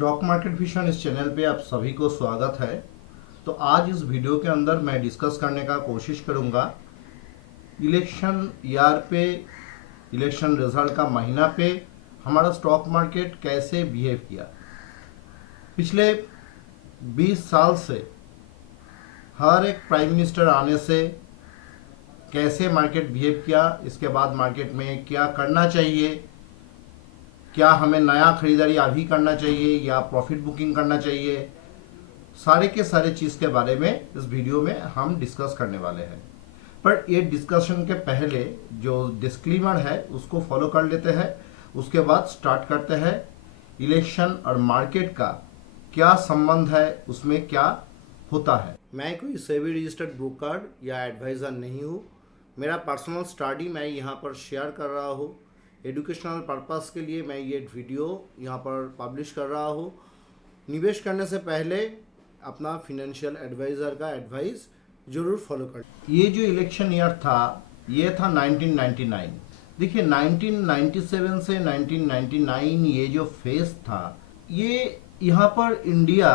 Stock market vision इस channel पे आप सभी को स्वागत है। तो आज इस वीडियो के अंदर मैं डिस्कस करने का कोशिश करूंगा इलेक्शन ईयर पे, इलेक्शन रिजल्ट का महीना पे हमारा स्टॉक मार्केट कैसे बिहेव किया। पिछले 20 साल से हर एक प्राइम मिनिस्टर आने से कैसे मार्केट बिहेव किया, इसके बाद मार्केट में क्या करना चाहिए, क्या हमें नया खरीदारी अभी करना चाहिए या प्रॉफिट बुकिंग करना चाहिए, सारे के सारे चीज़ के बारे में इस वीडियो में हम डिस्कस करने वाले हैं। पर ये डिस्कशन के पहले जो डिस्क्लेमर है उसको फॉलो कर लेते हैं, उसके बाद स्टार्ट करते हैं। इलेक्शन और मार्केट का क्या संबंध है, उसमें क्या होता है। मैं कोई सेबी रजिस्टर्ड ब्रोकर या एडवाइज़र नहीं हूँ। मेरा पर्सनल स्टडी मैं यहाँ पर शेयर कर रहा हूँ। एजुकेशनल पर्पस के लिए मैं ये वीडियो यहाँ पर पब्लिश कर रहा हूँ। निवेश करने से पहले अपना फिनेंशियल एडवाइज़र का एडवाइस ज़रूर फॉलो करें। ये जो इलेक्शन ईयर था ये था 1999। देखिए 1997 से 1999 ये जो फेज था, ये यहाँ पर इंडिया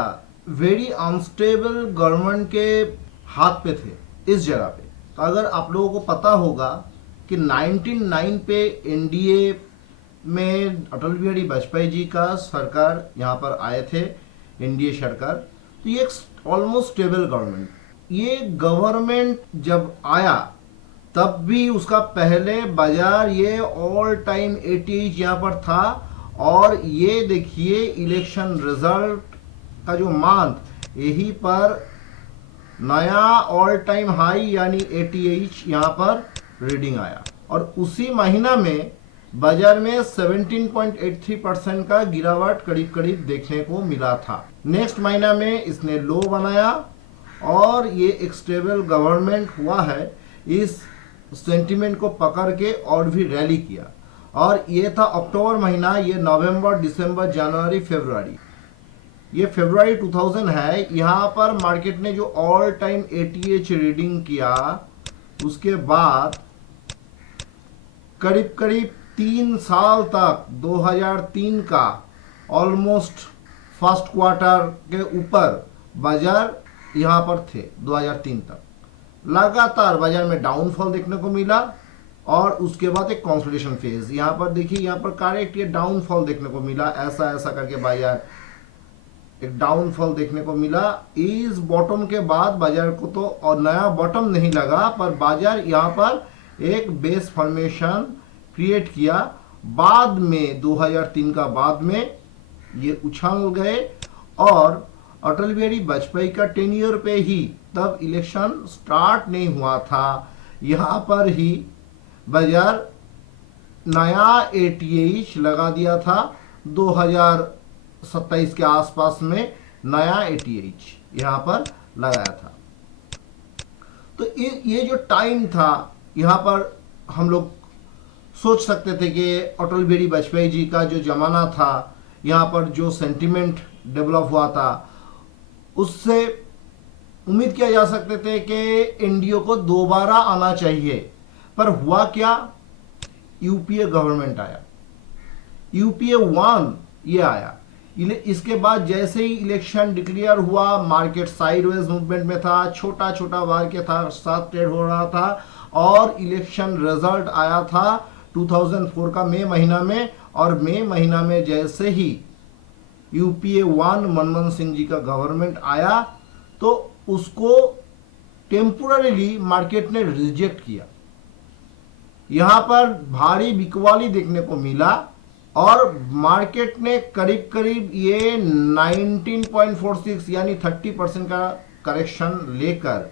वेरी अनस्टेबल गवर्नमेंट के हाथ पे थे इस जगह पे। तो अगर आप लोगों को पता होगा कि 1999 पे एनडीए में अटल बिहारी वाजपेयी जी का सरकार यहाँ पर आए थे, एनडीए सरकार। तो ये एक ऑलमोस्ट स्टेबल गवर्नमेंट, ये गवर्नमेंट जब आया तब भी उसका पहले बाजार ये ऑल टाइम 80 यहाँ पर था। और ये देखिए इलेक्शन रिजल्ट का जो मंथ, यही पर नया ऑल टाइम हाई यानी 88 यहाँ पर रीडिंग आया। और उसी महीना में बाजार में 17.83% का गिरावट करीब करीब देखने को मिला था। नेक्स्ट महीना में इसने लो बनाया और ये एक स्टेबल गवर्नमेंट हुआ है। इस सेंटीमेंट को पकड़ के और भी रैली किया। और ये था अक्टूबर महीना, ये नवंबर, दिसंबर, जनवरी, फरवरी, ये फरवरी 2000 है। यहाँ पर मार्केट ने जो ऑल टाइम 88 रीडिंग किया, उसके बाद करीब करीब 3 साल तक 2003 का ऑलमोस्ट फर्स्ट क्वार्टर के ऊपर बाजार यहाँ पर थे। 2003 तक लगातार बाजार में डाउनफॉल देखने को मिला और उसके बाद एक कंसोलिडेशन फेज। यहाँ पर देखिए, यहाँ पर करेक्ट ये डाउनफॉल देखने को मिला, ऐसा ऐसा करके बाजार एक डाउनफॉल देखने को मिला। इस बॉटम के बाद बाजार को तो और नया बॉटम नहीं लगा, पर बाजार यहाँ पर एक बेस फॉर्मेशन क्रिएट किया। बाद में 2003 का बाद में ये उछाल गए और अटल बिहारी वाजपेयी का टेन्योर पे ही तब इलेक्शन स्टार्ट नहीं हुआ था, यहाँ पर ही बाजार नया 88 लगा दिया था। 2027 के आसपास में नया 88 यहाँ पर लगाया था। तो ये जो टाइम था, यहाँ पर हम लोग सोच सकते थे कि अटल बिहारी वाजपेयी जी का जो जमाना था, यहाँ पर जो सेंटिमेंट डेवलप हुआ था, उससे उम्मीद किया जा सकते थे कि एनडीए को दोबारा आना चाहिए। पर हुआ क्या, यूपीए गवर्नमेंट आया, यूपीए 1 ये आया। इसके बाद जैसे ही इलेक्शन डिक्लेयर हुआ, मार्केट साइडवेज मूवमेंट में था, छोटा छोटा बार के था, साथ ट्रेड हो रहा था। और इलेक्शन रिजल्ट आया था 2004 का मई महीना में। और मई महीना में जैसे ही यूपीए 1 मनमोहन सिंह जी का गवर्नमेंट आया, तो उसको टेम्पोररीली मार्केट ने रिजेक्ट किया। यहां पर भारी बिकवाली देखने को मिला और मार्केट ने करीब करीब ये 19.46 यानी 30% का करेक्शन लेकर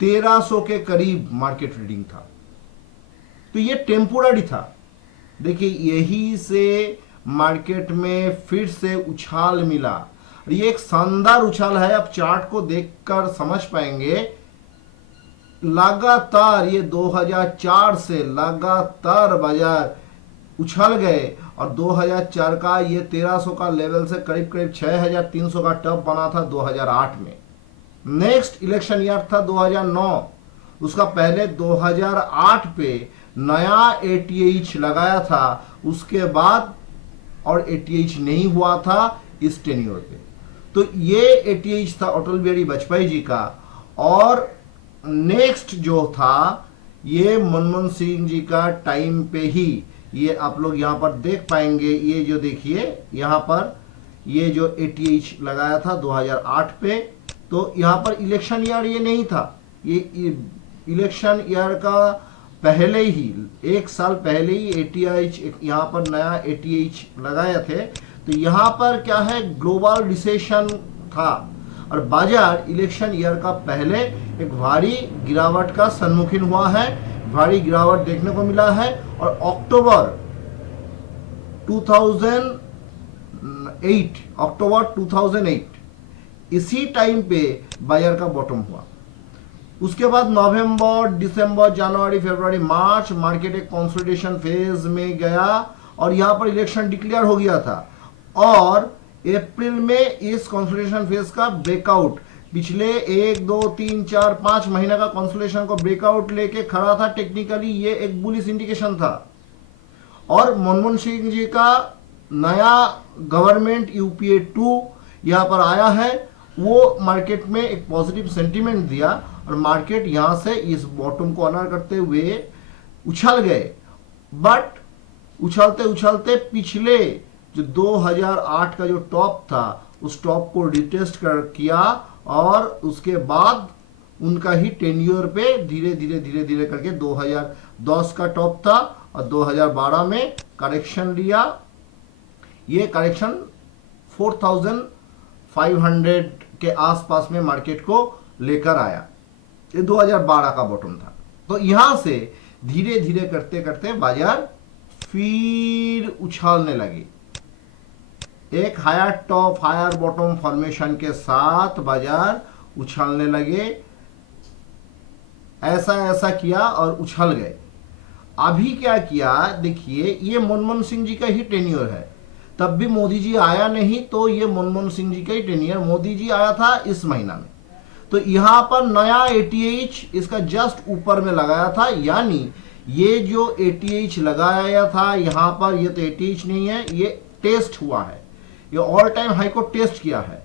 1300 के करीब मार्केट रीडिंग था। तो ये टेम्पोररी था। देखिए यही से मार्केट में फिर से उछाल मिला। ये एक शानदार उछाल है, आप चार्ट को देखकर समझ पाएंगे। लगातार ये 2004 से लगातार बाजार उछल गए और 2004 का ये 1300 का लेवल से करीब करीब 6300 का टॉप बना था 2008 में। नेक्स्ट इलेक्शन ईयर था 2009, उसका पहले 2008 पे नया 88 लगाया था। उसके बाद और 88 नहीं हुआ था, इस टेन्योर पे। तो ये एटीएच था अटल बिहारी वाजपेयी जी का। और नेक्स्ट जो था ये मनमोहन सिंह जी का टाइम पे ही, ये आप लोग यहाँ पर देख पाएंगे, ये जो देखिए यहाँ पर ये जो एटीएच लगाया था 2008 पे। तो यहाँ पर इलेक्शन ईयर ये नहीं था, ये इलेक्शन ईयर का पहले ही, एक साल पहले ही एटीएच यहाँ पर नया एटीएच लगाए थे। तो यहाँ पर क्या है, ग्लोबल रिसेशन था और बाजार इलेक्शन ईयर का पहले एक भारी गिरावट का सम्मुखीन हुआ है, भारी गिरावट देखने को मिला है। और अक्टूबर 2008 इसी टाइम पे बाजार का बॉटम हुआ। उसके बाद नवंबर, दिसंबर, जनवरी, फरवरी, मार्च मार्केट एक कंसोलिडेशन फेज में गया और यहां पर इलेक्शन डिक्लेयर हो गया था। और अप्रैल में इस कंसोलिडेशन फेज का ब्रेकआउट, पिछले 1, 2, 3, 4, 5 महीने का कंसोलिडेशन को ब्रेकआउट लेके खड़ा था। टेक्निकली ये एक बुलिश इंडिकेशन था। और मनमोहन सिंह जी का नया गवर्नमेंट यूपीए 2 यहां पर आया है, वो मार्केट में एक पॉजिटिव सेंटीमेंट दिया और मार्केट यहां से इस बॉटम को ऑनर करते हुए उछल गए। बट उछलते उछलते पिछले जो 2008 का जो टॉप था उस टॉप को रिटेस्ट किया और उसके बाद उनका ही टेन्योर पे धीरे धीरे करके 2010 का टॉप था और 2012 में करेक्शन लिया। ये करेक्शन 4500 के आसपास में मार्केट को लेकर आया। ये 2012 का बॉटम था। तो यहां से धीरे धीरे करते करते बाजार फिर उछालने लगे। एक higher top higher bottom formation के साथ बाजार उछलने लगे। ऐसा किया और उछल गए। अभी क्या किया देखिए, ये मनमोहन सिंह जी का ही टेन्योर है। तब भी मोदी जी आया नहीं, तो ये मनमोहन सिंह जी का ही टेन्योर। मोदी जी आया था इस महीना में। तो यहां पर नया एटीएच इसका जस्ट ऊपर में लगाया था, यानी ये जो एटीएच लगाया था यहां पर, ये तो एटीएच नहीं है, ये टेस्ट हुआ है। ये ऑल टाइम हाई को टेस्ट किया है,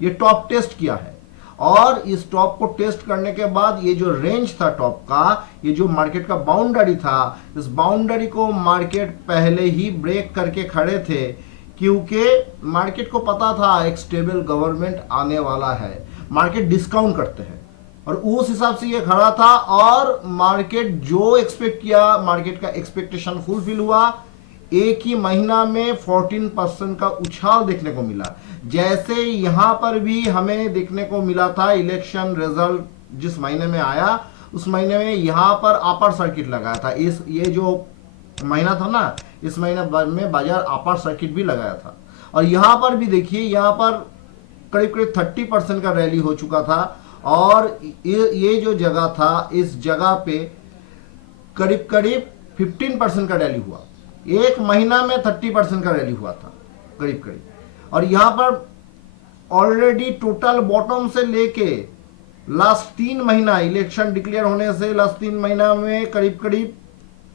ये टॉप टेस्ट किया है। और इस टॉप को टेस्ट करने के बाद ये जो रेंज था टॉप का, ये जो मार्केट का बाउंड्री था, इस बाउंड्री को मार्केट पहले ही ब्रेक करके खड़े थे, क्योंकि मार्केट को पता था एक स्टेबल गवर्नमेंट आने वाला है। मार्केट डिस्काउंट करते हैं और उस हिसाब से ये खड़ा था। और मार्केट जो एक्सपेक्ट किया, मार्केट का एक्सपेक्टेशन फुलफिल हुआ। एक ही महीना में 14% का उछाल देखने को मिला। जैसे यहां पर भी हमें देखने को मिला था, इलेक्शन रिजल्ट जिस महीने में आया उस महीने में यहां पर अपर सर्किट लगाया था। ये जो महीना था ना, इस महीने में बाजार अपर सर्किट भी लगाया था। और यहां पर भी देखिए, यहां पर करीब 30% का रैली हो चुका था। और ये जो जगह था, इस जगह पे करीब 15% का रैली हुआ। एक महीना में 30% का रैली हुआ था करीब। और यहां पर ऑलरेडी टोटल बॉटम से लेके लास्ट 3 महीना, इलेक्शन डिक्लेयर होने से लास्ट 3 महीना में करीब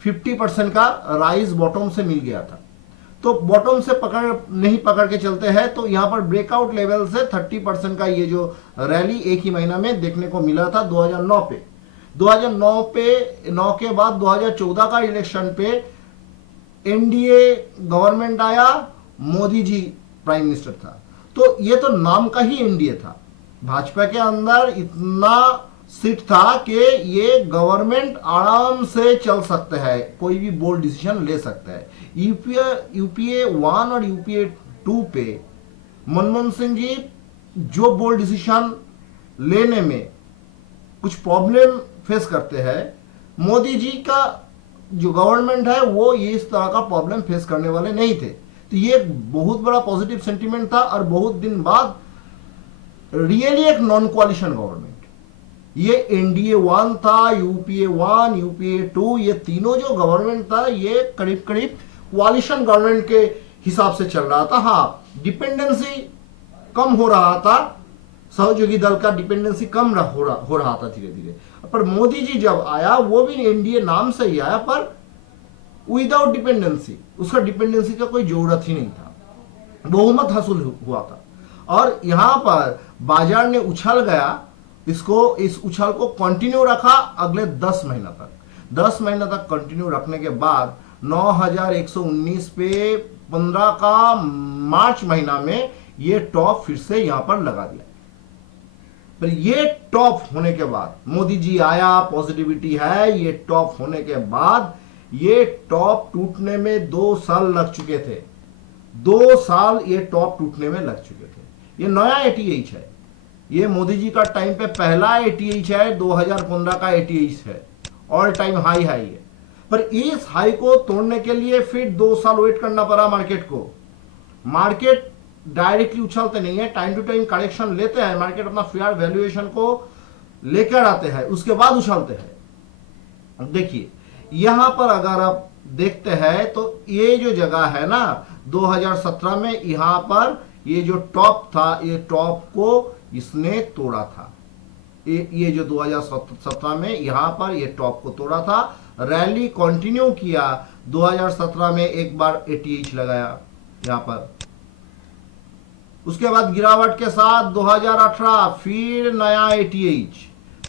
50% का राइज बॉटम से मिल गया था। तो बॉटम से पकड़ के चलते हैं, तो यहां पर ब्रेकआउट लेवल से 30% का ये जो रैली एक ही महीना में देखने को मिला था 2009 पे। 2009 के बाद 2014 का इलेक्शन पे एनडीए गवर्नमेंट आया, मोदी जी प्राइम मिनिस्टर था। तो ये तो नाम का ही एनडीए था। भाजपा के अंदर इतना सीट था कि ये गवर्नमेंट आराम से चल सकते हैं, कोई भी बोल्ड डिसीजन ले सकता है। यूपीए 1 और यूपीए 2 पे मनमोहन सिंह जी जो बोल्ड डिसीजन लेने में कुछ प्रॉब्लम फेस करते हैं, मोदी जी का जो गवर्नमेंट है वो ये इस तरह का प्रॉब्लम फेस करने वाले नहीं थे। तो ये बहुत बड़ा पॉजिटिव सेंटीमेंट था। और बहुत दिन बाद रियली एक नॉन कोalition गवर्नमेंट, ये एनडीए 1 था, यूपीए 1, यूपीए 2, ये तीनों जो गवर्नमेंट था ये करीब कोalition गवर्नमेंट के हिसाब से चल रहा था। हाँ, डिपेंडेंसी कम हो रहा था, सहयोगी दल का डिपेंडेंसी कम हो रहा था धीरे धीरे। पर मोदी जी जब आया, वो भी एनडीए नाम से ही आया, पर विदाउट डिपेंडेंसी, उसका डिपेंडेंसी का कोई जरूरत ही नहीं था। बहुमत हासिल हुआ था। और यहां पर बाजार ने उछल गया, इस उछाल को कंटिन्यू रखा अगले 10 महीना तक। 10 महीना तक कंटिन्यू रखने के बाद 9119 पे 15 का मार्च महीना में ये टॉप फिर से यहां पर लगा दिया। पर ये टॉप होने के बाद मोदी जी आया, पॉजिटिविटी है, ये टॉप होने के बाद ये टॉप टूटने में 2 साल लग चुके थे। 2 साल ये टॉप टूटने में लग चुके थे। ये नया एटीएच है, ये मोदी जी का टाइम पे पहला एटीएच है, 2015 का एटीएच है, ऑल टाइम हाई है ये। पर इस हाई को तोड़ने के लिए फिर 2 साल वेट करना पड़ा मार्केट को। मार्केट डायरेक्टली उछलते नहीं है, टाइम टू टाइम करेक्शन लेते हैं, मार्केट अपना फेयर वैल्यूएशन को लेकर आते हैं, उसके बाद उछलते हैं। देखिए यहां पर अगर आप देखते हैं तो ये जो जगह है ना 2017 में, यहां पर ये जो टॉप था, ये टॉप को इसने तोड़ा था। ये जो 2017 में यहां पर ये टॉप को तोड़ा था, रैली कंटिन्यू किया। 2017 में एक बार एटीएच लगाया यहां पर, उसके बाद गिरावट के साथ 2018 फिर नया एटीएच।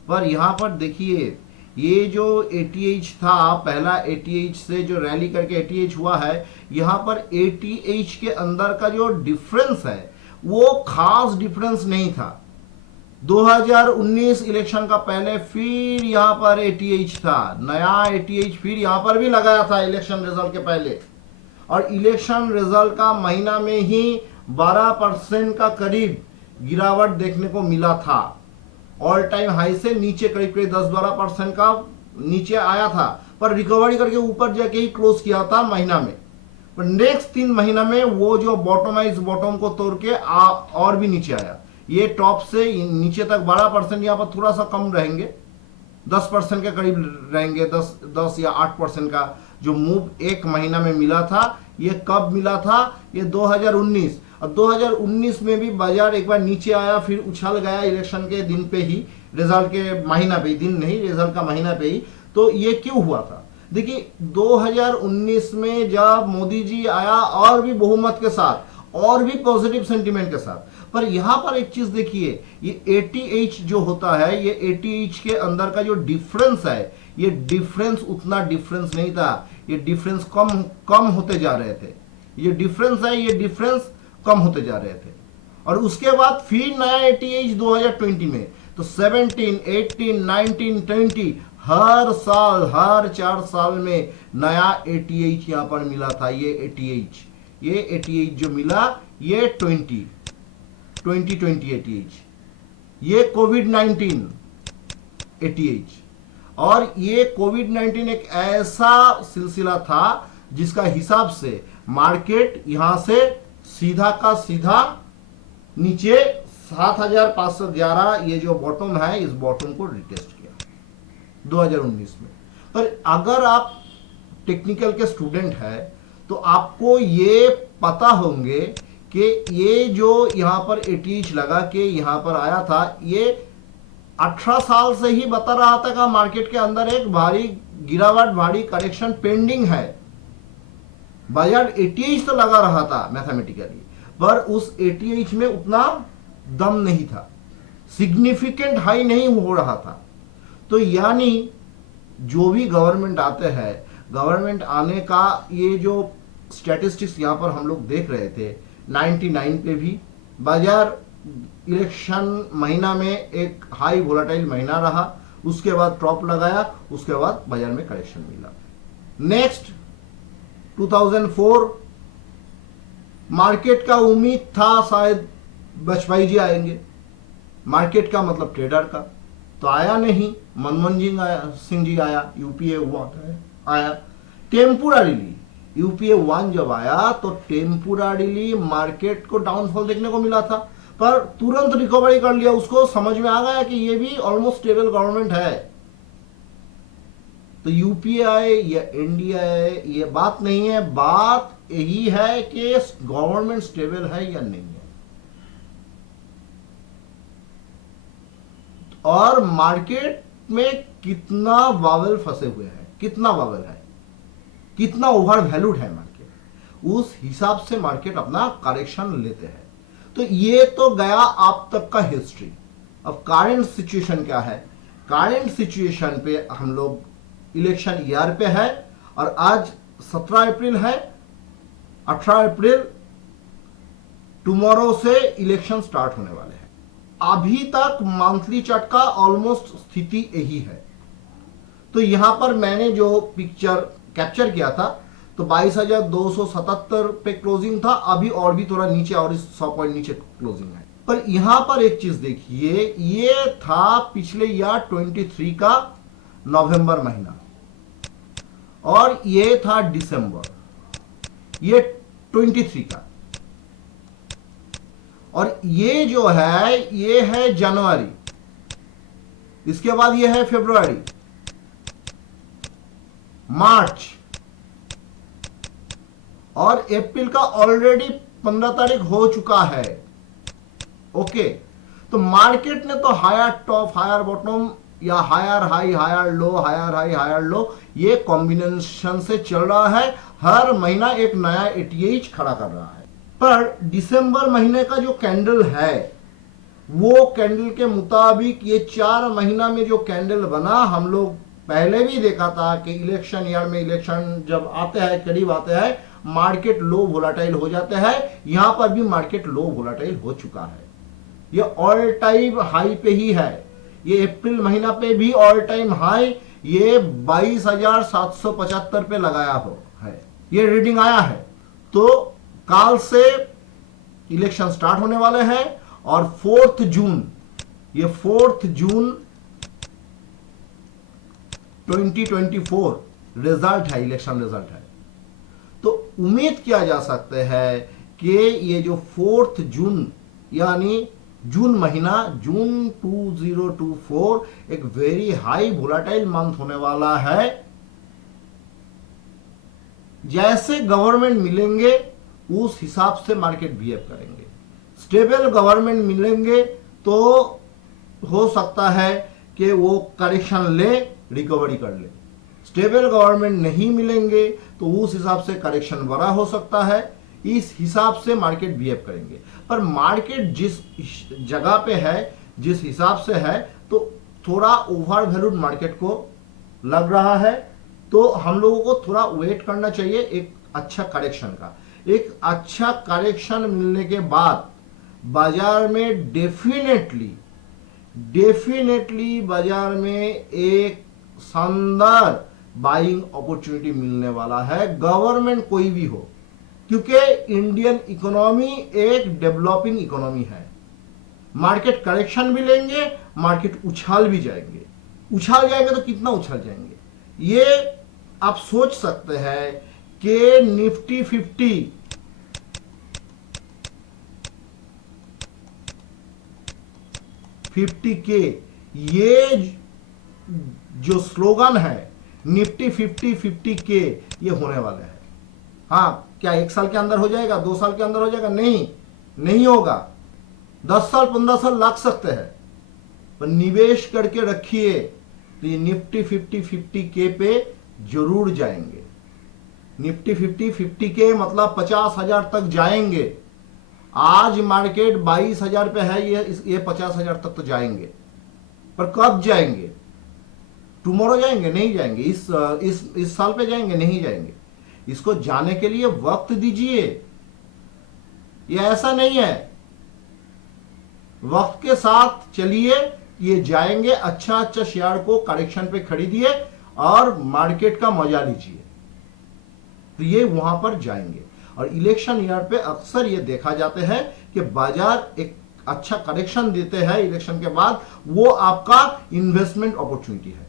पर यहां पर देखिए ये जो एटीएच था, पहला एटीएच से जो रैली करके एटीएच हुआ है, यहां पर एटीएच के अंदर का जो डिफरेंस है वो खास डिफरेंस नहीं था। 2019 इलेक्शन का पहले फिर यहां पर एटीएच था, नया एटीएच फिर यहां पर भी लगाया था इलेक्शन रिजल्ट के पहले। और इलेक्शन रिजल्ट का महीना में ही 12% का करीब गिरावट देखने को मिला था। ऑल टाइम हाई से नीचे करीब करीब 10-12% का नीचे आया था, पर रिकवरी करके ऊपर जाके ही क्लोज किया था महीना में। पर नेक्स्ट 3 महीना में वो जो बॉटम है, इस बॉटम को तोड़ के और भी नीचे आया। ये टॉप से नीचे तक 12%, यहाँ पर थोड़ा सा कम रहेंगे, 10% के करीब रहेंगे, 10 या 8% का जो मूव एक महीना में मिला था। ये कब मिला था? ये 2019। और 2019 में भी बाजार एक बार नीचे आया, फिर उछल गया इलेक्शन के दिन पे ही, रिजल्ट के महीना पे ही, दिन नहीं रिजल्ट का महीना पे ही। तो ये क्यों हुआ था? देखिए 2019 में जब मोदी जी आया और भी बहुमत के साथ और भी पॉजिटिव सेंटिमेंट के साथ, पर यहां पर एक चीज देखिए, ये एटीएच जो होता है, ये एटीएच के अंदर का जो डिफरेंस है, ये डिफरेंस उतना डिफरेंस नहीं था, ये डिफरेंस कम होते जा रहे थे। ये डिफरेंस है, ये डिफरेंस कम होते जा रहे थे। और उसके बाद फिर नया एटीएच 2020 में, तो 17, 18, 19, 20 हर साल, हर 4 साल में नया एटीएच यहां पर मिला था। ये एटीएच जो मिला, ये 2020 एटीएच, ये कोविड-19 एटीएच। और ये कोविड-19 एक ऐसा सिलसिला था जिसका हिसाब से मार्केट यहां से सीधा का सीधा नीचे 7511 ये जो बॉटम है, इस बॉटम को रिटेस्ट किया 2019 में। पर अगर आप टेक्निकल के स्टूडेंट है तो आपको ये पता होंगे कि ये जो यहां पर एटीएच लगा के यहां पर आया था, ये 18 साल से ही बता रहा था कि मार्केट के अंदर एक भारी गिरावट, भारी करेक्शन पेंडिंग है। बाजार एटीएच तो लगा रहा था मैथमेटिकली, पर उस एटीएच में उतना दम नहीं था, सिग्निफिकेंट हाई नहीं हो रहा था। तो यानी जो भी गवर्नमेंट आते हैं, गवर्नमेंट आने का ये जो स्टैटिस्टिक्स यहां पर हम लोग देख रहे थे, 99 पे भी बाजार इलेक्शन महीना में एक हाई वोलेटाइल महीना रहा, उसके बाद टॉप लगाया, उसके बाद बाजार में करेक्शन मिला। नेक्स्ट 2004 मार्केट का उम्मीद था शायद वाजपेयी जी आएंगे, मार्केट का मतलब ट्रेडर का, तो आया नहीं। मनमोहन सिंह जी आया, यूपीए 1 आया टेम्पोररीली। यूपीए 1 जब आया तो टेम्पोररीली मार्केट को डाउनफॉल देखने को मिला था, पर तुरंत रिकवरी कर लिया। उसको समझ में आ गया कि ये भी ऑलमोस्ट स्टेबल गवर्नमेंट है। तो यूपीए आए या इंडिया आए, ये बात नहीं है, बात यही है कि गवर्नमेंट स्टेबल है या नहीं है। और मार्केट में कितना वावल फंसे हुए हैं, कितना वावल है, कितना ओवर वैल्यूड है मार्केट, उस हिसाब से मार्केट अपना करेक्शन लेते हैं। तो ये तो गया आप तक का हिस्ट्री। अब करंट सिचुएशन क्या है? करंट सिचुएशन पे हम लोग इलेक्शन ईयर पे है और आज 17 अप्रैल है। 18 अप्रैल टुमारो से इलेक्शन स्टार्ट होने वाले हैं। अभी तक मंथली चार्ट का ऑलमोस्ट स्थिति यही है। तो यहां पर मैंने जो पिक्चर कैप्चर किया था तो 22,277 पे क्लोजिंग था। अभी और भी थोड़ा नीचे और 100 पॉइंट नीचे क्लोजिंग है। पर यहां पर एक चीज देखिए, ये था पिछले ईयर 23 का नवंबर महीना और ये था दिसंबर, ये 23 का, और ये जो है ये है जनवरी, इसके बाद ये है फरवरी, मार्च और अप्रैल का ऑलरेडी 15 तारीख हो चुका है। ओके, तो मार्केट ने तो हायर टॉप हायर बॉटम या higher high higher low higher high higher low ये कॉम्बिनेशन से चल रहा है। हर महीना एक नया एटीएच खड़ा कर रहा है। पर दिसंबर महीने का जो कैंडल है वो कैंडल के मुताबिक ये 4 महीना में जो कैंडल बना, हम लोग पहले भी देखा था कि इलेक्शन ईयर में इलेक्शन जब आते हैं, करीब आते हैं, मार्केट लो वोलाटाइल हो जाते हैं। यहां पर भी मार्केट लो वोलाटाइल हो चुका है। ये ऑल टाइम हाई पे ही है। ये अप्रैल महीना पे भी ऑल टाइम हाई ये 22,775 पे लगाया हो है, ये रीडिंग आया है। तो काल से इलेक्शन स्टार्ट होने वाले हैं और 4 जून, ये 4 जून 2024 रिजल्ट है, इलेक्शन रिजल्ट है। तो उम्मीद किया जा सकता है कि ये जो 4 जून यानी जून महीना, जून 2024 एक वेरी हाई वोलाटाइल मंथ होने वाला है। जैसे गवर्नमेंट मिलेंगे उस हिसाब से मार्केट बिहेव करेंगे। स्टेबल गवर्नमेंट मिलेंगे तो हो सकता है कि वो करेक्शन ले, रिकवरी कर ले। स्टेबल गवर्नमेंट नहीं मिलेंगे तो उस हिसाब से करेक्शन बड़ा हो सकता है। इस हिसाब से मार्केट बिहेव करेंगे। पर मार्केट जिस जगह पे है, जिस हिसाब से है, तो थोड़ा ओवर वैल्यूड मार्केट को लग रहा है। तो हम लोगों को थोड़ा वेट करना चाहिए एक अच्छा करेक्शन का। एक अच्छा करेक्शन मिलने के बाद बाजार में डेफिनेटली बाजार में एक शानदार बाइंग अपॉर्चुनिटी मिलने वाला है, गवर्नमेंट कोई भी हो। क्योंकि इंडियन इकोनॉमी एक डेवलपिंग इकोनॉमी है। मार्केट करेक्शन भी लेंगे, मार्केट उछाल भी जाएंगे। उछाल जाएंगे तो कितना उछल जाएंगे ये आप सोच सकते हैं कि निफ्टी 50 के ये जो स्लोगन है निफ्टी 50 के ये होने वाले हैं। हाँ, क्या 1 साल के अंदर हो जाएगा, 2 साल के अंदर हो जाएगा? नहीं होगा। 10 साल 15 साल लग सकते हैं, पर निवेश करके रखिए तो ये निफ्टी 50 के पे जरूर जाएंगे। निफ्टी 50 के मतलब 50,000 तक जाएंगे। आज मार्केट 22,000 पे है, ये 50,000 तक तो जाएंगे। पर कब जाएंगे? टुमारो जाएंगे? नहीं जाएंगे। इस साल पे जाएंगे? नहीं जाएंगे। इसको जाने के लिए वक्त दीजिए। ये ऐसा नहीं है, वक्त के साथ चलिए, ये जाएंगे। अच्छा शेयर को करेक्शन पे खरीदिए और मार्केट का मजा लीजिए, तो ये वहां पर जाएंगे। और इलेक्शन ईयर पे अक्सर ये देखा जाते हैं कि बाजार एक अच्छा करेक्शन देते हैं इलेक्शन के बाद, वो आपका इन्वेस्टमेंट अपॉर्चुनिटी है।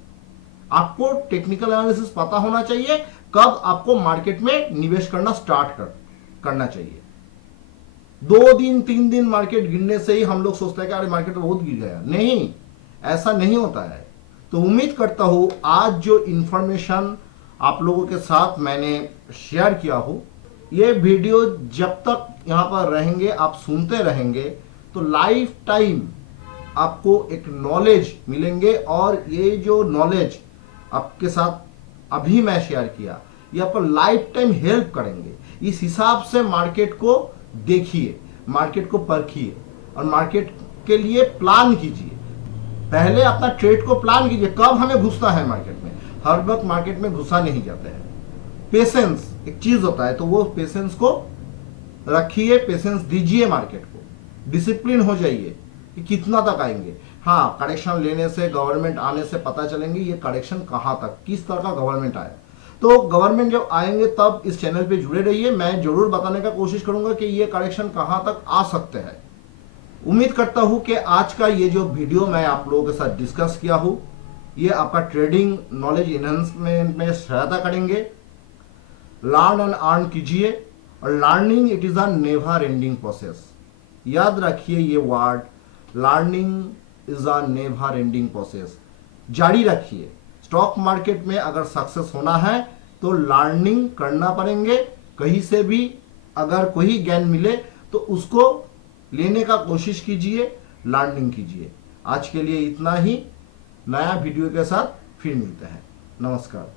आपको टेक्निकल एनालिसिस पता होना चाहिए, कब आपको मार्केट में निवेश करना स्टार्ट करना चाहिए। 2 दिन 3 दिन मार्केट गिरने से ही हम लोग सोचते हैं कि अरे मार्केट तो बहुत गिर गया। नहीं, ऐसा नहीं होता है। तो उम्मीद करता हूं आज जो इंफॉर्मेशन आप लोगों के साथ मैंने शेयर किया हो, ये वीडियो जब तक यहां पर रहेंगे, आप सुनते रहेंगे, तो लाइफ टाइम आपको एक नॉलेज मिलेंगे। और ये जो नॉलेज आपके साथ अभी मैं शेयर किया, ये आपको लाइफ टाइम हेल्प करेंगे। इस हिसाब से मार्केट को देखिए, मार्केट को परखिए और मार्केट के लिए प्लान कीजिए। पहले अपना ट्रेड को प्लान कीजिए, कब हमें घुसना है मार्केट में। हर वक्त मार्केट में घुसा नहीं जाते हैं। पेशेंस एक चीज होता है, तो वो पेशेंस को रखिए, पेशेंस दीजिए मार्केट को, डिसिप्लिन हो जाइए कि कितना तक आएंगे। हाँ, करेक्शन लेने से, गवर्नमेंट आने से पता चलेंगे ये करेक्शन कहाँ तक, किस तरह का गवर्नमेंट आया। तो गवर्नमेंट जब आएंगे तब इस चैनल पे जुड़े रहिए, मैं जरूर बताने का कोशिश करूंगा कि ये करेक्शन कहाँ तक आ सकते हैं। उम्मीद करता हूं कि आज का ये जो वीडियो मैं आप लोगों के साथ डिस्कस किया हूं, ये आपका ट्रेडिंग नॉलेज इनहेंसमेंट में सहायता करेंगे। लर्न एंड अर्न कीजिए, और learning it is a never ending process. याद रखिए ये word, learning is a never ending process. जारी रखिए। स्टॉक मार्केट में अगर सक्सेस होना है तो लर्निंग करना पड़ेंगे। कहीं से भी अगर कोई ज्ञान मिले तो उसको लेने का कोशिश कीजिए, लर्निंग कीजिए। आज के लिए इतना ही, नया वीडियो के साथ फिर मिलते हैं। नमस्कार।